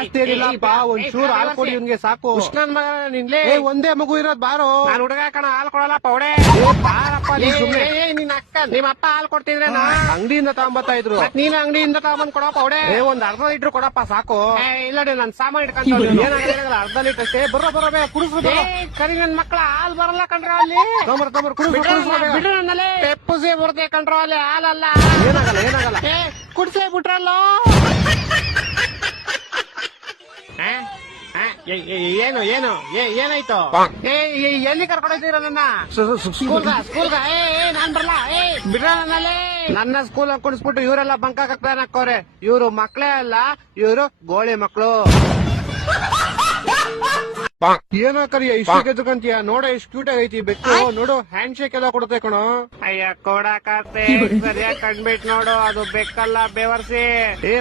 ಜಾಸ್ತಿ ಏನಿಲ್ಲಪ್ಪ, ಒಂಚೂರು ಹಾಲು ಕೊಡಿ ಇವ್ನಿಗೆ ಸಾಕು. ನನ್ ಮಗ ನಿನ್ಲೆ ಒಂದೇ ಮಗು ಇರೋದ್ ಬಾರೋ. ನಾನು ಹುಡುಗ ಕಣ ಹಾಲು ಕೊಡಲ್ಲ ಪೌಡೆ. ಬಾರಪ್ಪ ನೀನ್ ಸುಮ್ನೆ. ನಿನ್ ಅಕ್ಕ ನಿಮ್ಮ ಅಪ್ಪ ಹಾಲು ಕೊಡ್ತಿದ್ರೆ ಅಂಗಡಿಯಿಂದ ತಗೊಂಬತ್ತಾ ಇದ್ರು. ನೀನ್ ಅಂಗಡಿಯಿಂದ ತಗೊಂಡ್ ಕೊಡೋ ಪೌಡೆ. ಒಂದ್ ಅರ್ಧ ಲೀಟರ್ ಕೊಡಪ್ಪ ಸಾಕು. ಇಲ್ಲ ನನ್ ಸಾಮಾನ್ ಇಟ್ಕೊಂತ ಏನಾಗಲ್ಲ, ಅರ್ಧ ಲೀಟರ್ ಅಷ್ಟೇ. ಬರೋ ಕುಡಿಸ್ರು. ಕರಿ ನನ್ ಮಕ್ಳ ಹಾಲ್ ಬರಲ್ಲ ಕಣ್ರ ಅಲ್ಲಿ. ಬಿಡ್ರ ನನ್ನಲ್ಲಿ ಪೆಪ್ಪುಸೇ ಬರುತ್ತೆ ಕಣ್ರ ಅಲ್ಲಿ, ಹಾಲಲ್ಲ. ಏನಾಗಲ್ಲ ಕುಡ್ಸೇ ಬಿಟ್ರಲ್ಲೋ. ಏನು ಏನಾಯ್ತು? ಎಲ್ಲಿ ಕರ್ಕೊಂಡೋಗ್ತೀರ ನನ್ನ ಸ್ಕೂಲ್ಗ? ನಾನ್ ಬರಲ್ಲ, ಬಿಡ್ರ ನನ್ನಲ್ಲಿ. ನನ್ನ ಸ್ಕೂಲ್ ಕುಡಿಸ್ಬಿಟ್ಟು ಇವರೆಲ್ಲ ಬಂಕ ಹಾಕೋರೆ. ಇವ್ರು ಮಕ್ಳೇ ಅಲ್ಲ, ಇವ್ರು ಗೋಳಿ ಮಕ್ಳು. ಏನೋ ಕರಿಯ ಇಷ್ಟು ಗೆದ್ದುಕಂತೀಯ? ನೋಡ ಎಷ್ಟು ಕ್ಯೂಟ್ ಆಗೈತಿ ಬೆಕ್ಕು. ನೋಡು ಹ್ಯಾಂಡ್ ಶೇಕ್ ಎಲ್ಲ ಕೊಡುತ್ತೆ ಕಣೋ. ಅಯ್ಯ ಕೊಡಕತ್ತೆ ಸರಿಯಾಗಿ ಕಂಡ್ಬಿಟ್ ನೋಡು, ಅದು ಬೆಕ್ಕಲ್ಲ ಬೇವರ್ಸಿ.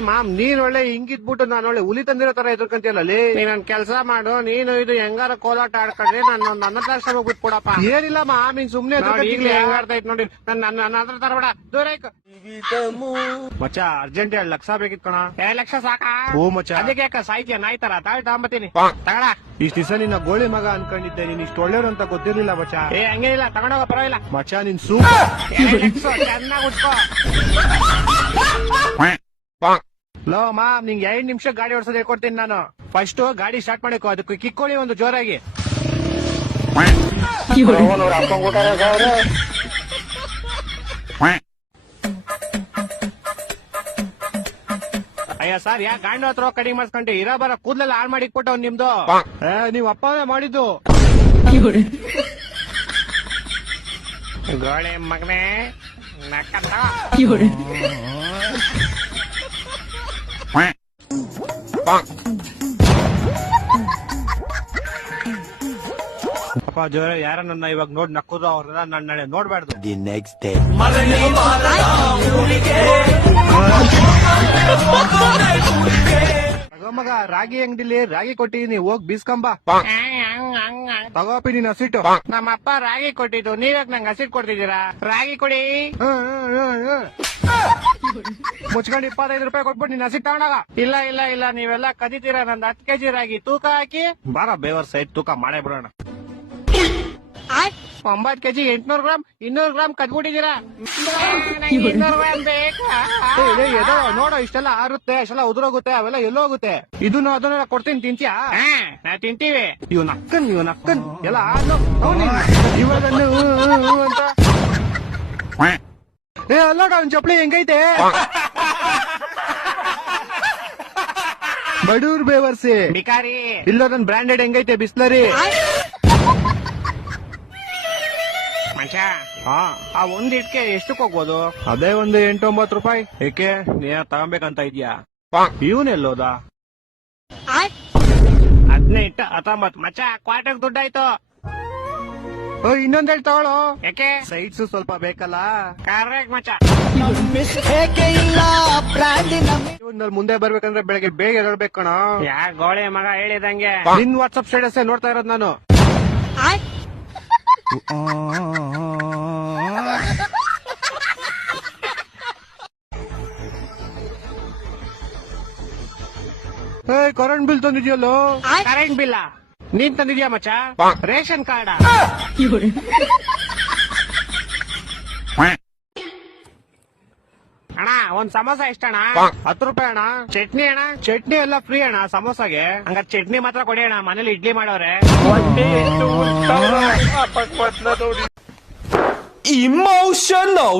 ಮಾಮ್ ನೀನ್ ಒಳ್ಳೆ ಹಿಂಗಿದ್ಬಿಟ್ಟು ನಾನು ಒಳ್ಳೆ ಹುಲಿ ತಂದಿರೋ ತರ ಎದುರ್ಕಂತೀಯಲ್ಲ. ನೀನೊಂದ್ ಕೆಲ್ಸ ಮಾಡು, ನೀನು ಇದು ಹೆಂಗಾರ ಕೋಲಾಟ ಆಡ್ಕೊಂಡ್ರೆ ನಾನು ಅನಾಥಾಶ್ರಮ ಬಿಟ್ಕೊಡಪ್ಪ. ಏನಿಲ್ಲ ಮಾಮ್, ನೀನ್ ಸುಮ್ನೆ ಈಗಲೇ ಹೆಂಗಾಡ್ತೈತ್ ನೋಡಿ. ನನ್ನ ಹತ್ರ ತರಬೇಡ, ದೂರ ಮಚ್ಚ. ಅರ್ಜೆಂಟ್ 2 ಲಕ್ಷ ಬೇಕಿತ್ ಕಣ. 2 ಲಕ್ಷ ಸಾಕಾ? ಓ ಮಚ್ಚ, ಅದಕ್ಕೆ ಯಾಕ ಸಾಯ್ತೀಯ ನಾಯ್ತರ? ತಾಳ್ ತಗೊಂಬತ್ತೀನಿ, ತಗಡ. ಇಷ್ಟ ದಿವಸ ನಿನ್ನ ಗೋಳಿ ಮಗ ಅನ್ಕೊಂಡಿದ್ದೆ, ನೀನ್ ಇಷ್ಟು ಒಳ್ಳೆಯವ್ರು ಅಂತ ಗೊತ್ತಿರ್ಲಿಲ್ಲ ಮಚ್ಚ. ಹಂಗೇನಿಲ್ಲ, ತಗೊಂಡೋಗ ಪರವಾಗಿಲ್ಲ ಮಚ್ಚ. ನಿನ್ ಸೂಪ್ 2 ಲಕ್ಷ ಚೆನ್ನಾಗ್ ಉಟ್ಕೋ. ಲೋ ಮಾಮ್, ನಿಂಗೆ 2 ನಿಮಿಷ ಗಾಡಿ ಓಡಿಸೋದು ಹೇಳ್ಕೊಡ್ತೀನಿ ನಾನು. ಫಸ್ಟ್ ಗಾಡಿ ಸ್ಟಾರ್ಟ್ ಮಾಡಿಕೋ, ಅದಕ್ಕೆ ಕಿಕ್ಕೊಳ್ಳಿ ಒಂದು ಜೋರಾಗಿ. ಅಯ್ಯ ಸರ್, ಯಾ ಗಾಂಡು ಹತ್ರ ಕಡಿಂಗ್ ಮಾಡ್ಸ್ಕೊಂಡೆ, ಇರೋ ಬರ ಕೂದಲೆಲ್ಲ ಹಾಳು ಮಾಡಿ ಇಟ್ಬಿಟ್ಟು ನಿಮ್ದು. ನೀವ್ ಅಪ್ಪನೇ ಮಾಡಿದ್ದು. ಗೋಳೆ ಮಗನೇ ನಕ್ಕಂತ. ಅಪ್ಪ ಜೋರ ಯಾರ ನನ್ನ ಇವಾಗ ನೋಡ್ ನಕ್ಕುದು, ಅವ್ರನ್ನ ನನ್ನ ನೋಡ್ಬಾರ್ದು. The next day. ತಗೋ ಮಗ, ರಾಗಿ ಅಂಗಡಿಲಿ ರಾಗಿ ಕೊಟ್ಟಿದೀನಿ, ಹೋಗ್ ಬೀಸ್ಕೊಂಬ. ತಗೋಪಿ ನೀನ್ ಹಸಿಟ್ಟು. ನಮ್ಮಪ್ಪ ರಾಗಿ ಕೊಟ್ಟಿದ್ದು, ನೀವ್ಯಾಕ್ ನಂಗೆ ಹಸಿಟ್ ಕೊಡ್ತಿದ್ದೀರಾ? ರಾಗಿ ಕೊಡಿ. ಮುಚ್ಕೊಂಡು 25 ರೂಪಾಯಿ ಕೊಟ್ಬಿಟ್ಟು ನೀನ್ ಹಸಿಟ್ ತಗೊಂಡಾಗ. ಇಲ್ಲ ನೀವೆಲ್ಲ ಕದಿತೀರಾ. ನಂದು 10 ಕೆಜಿ ರಾಗಿ ತೂಕ ಹಾಕಿ. ಬಾರ ಬೇವರ್ ಸೈಡ್ ತೂಕ ಮಾಡೇ ಬಿಡೋಣ. 9 ಕೆಜಿ 800 ಗ್ರಾಮ್ 200 ಗ್ರಾಮ್ ಕದ್ಬಿಟ್ಟಿದ್ದೀರಾ. 200 ಗ್ರಾಮ್ ಬೇಕಾ? ನೋಡೋ, ಇಷ್ಟೆಲ್ಲ ಆರುತ್ತೆ, ಅಷ್ಟೆಲ್ಲ ಉದುರೋಗುತ್ತೆ, ಅವೆಲ್ಲ ಎಲ್ಲೋಗುತ್ತೆ. ಇದನ್ನ ಅದನ್ನೆಲ್ಲ ಕೊಡ್ತೀನಿ, ತಿಂತೀಯಾ? ನಾ ತಿಂತೀವಿ. ಇವನ್ ಅಕ್ಕನ್ ಎಲ್ಲ ಇವಾಗ ಅಂತ. ಅಲ್ಲೋಡ ಅವ್ನ್ ಚಪ್ಲಿ ಹೆಂಗೈತೆ. ಬಡೂರ್ ಬೇವರ್ಸಿ ಬಿಕಾರಿ. ಇಲ್ಲ ನನ್ ಬ್ರಾಂಡೆಡ್ ಹೆಂಗೈತೆ ಬಿಸ್ಲರಿ. ಮಚ್ಚ, ಆ ಒಂದ್ ಇಟ್ಕೆ ಎಷ್ಟಕ್ಕೆ ಹೋಗ್ಬೋದು? ಅದೇ ಒಂದು 8-9 ರೂಪಾಯಿ. ಏಕೆ ನೀ ತಗೊಂಬೇಕಂತ ಇದ್ಯಾ? ಇವನೆಲ್ಲೋದ? 18 19 ಮಚ್ಚ, ಕ್ವಾರ್ಟರ್ ದುಡ್ಡಾಯ್ತು. ಇನ್ನೊಂದೆರಡು ತಗೊಳ್ಳೋ. ಯಾಕೆ? ಸೈಡ್ಸ್ ಸ್ವಲ್ಪ ಬೇಕಲ್ಲ. ಕರೆಕ್ಟ್ ಮಚ್ಚ. ಇವ್ನಲ್ಲಿ ಮುಂದೆ ಬರ್ಬೇಕಂದ್ರೆ ಬೆಳಗ್ಗೆ ಬೇಗ ಎದ್ದೇಳ್ಬೇಕು ಕಣ. ಯಾ ಗೋಳೆ ಮಗ ಹೇಳಿದಂಗೆ. ನಿನ್ ವಾಟ್ಸ್ಆಪ್ ಸ್ಟೇಟಸ್ ನೋಡ್ತಾ ಇರೋದು ನಾನು. ಕರೆಂಟ್ ಬಿಲ್ ತಂದಿದ್ಯಲ್ಲೋ. ಕರೆಂಟ್ ಬಿಲ್ಲ ನೀನ್ ತಂದಿದ್ಯಾ ಮಚ್ಚ? Ration card. ಅಣ್ಣ ಒಂದ್ ಸಮೋಸ ಎಷ್ಟಣ್ಣ? 10 ರೂಪಾಯಿ ಅಣ್ಣ. ಚಟ್ನಿ ಅಣ್ಣ? ಚಟ್ನಿ ಎಲ್ಲ ಫ್ರೀ ಅಣ್ಣ ಸಮೋಸಾಗೆ. ಹಂಗ ಚಟ್ನಿ ಮಾತ್ರ ಕೊಡಿ ಅಣ್ಣ, ಮನೇಲಿ ಇಡ್ಲಿ ಮಾಡವ್ರೆ. Emotional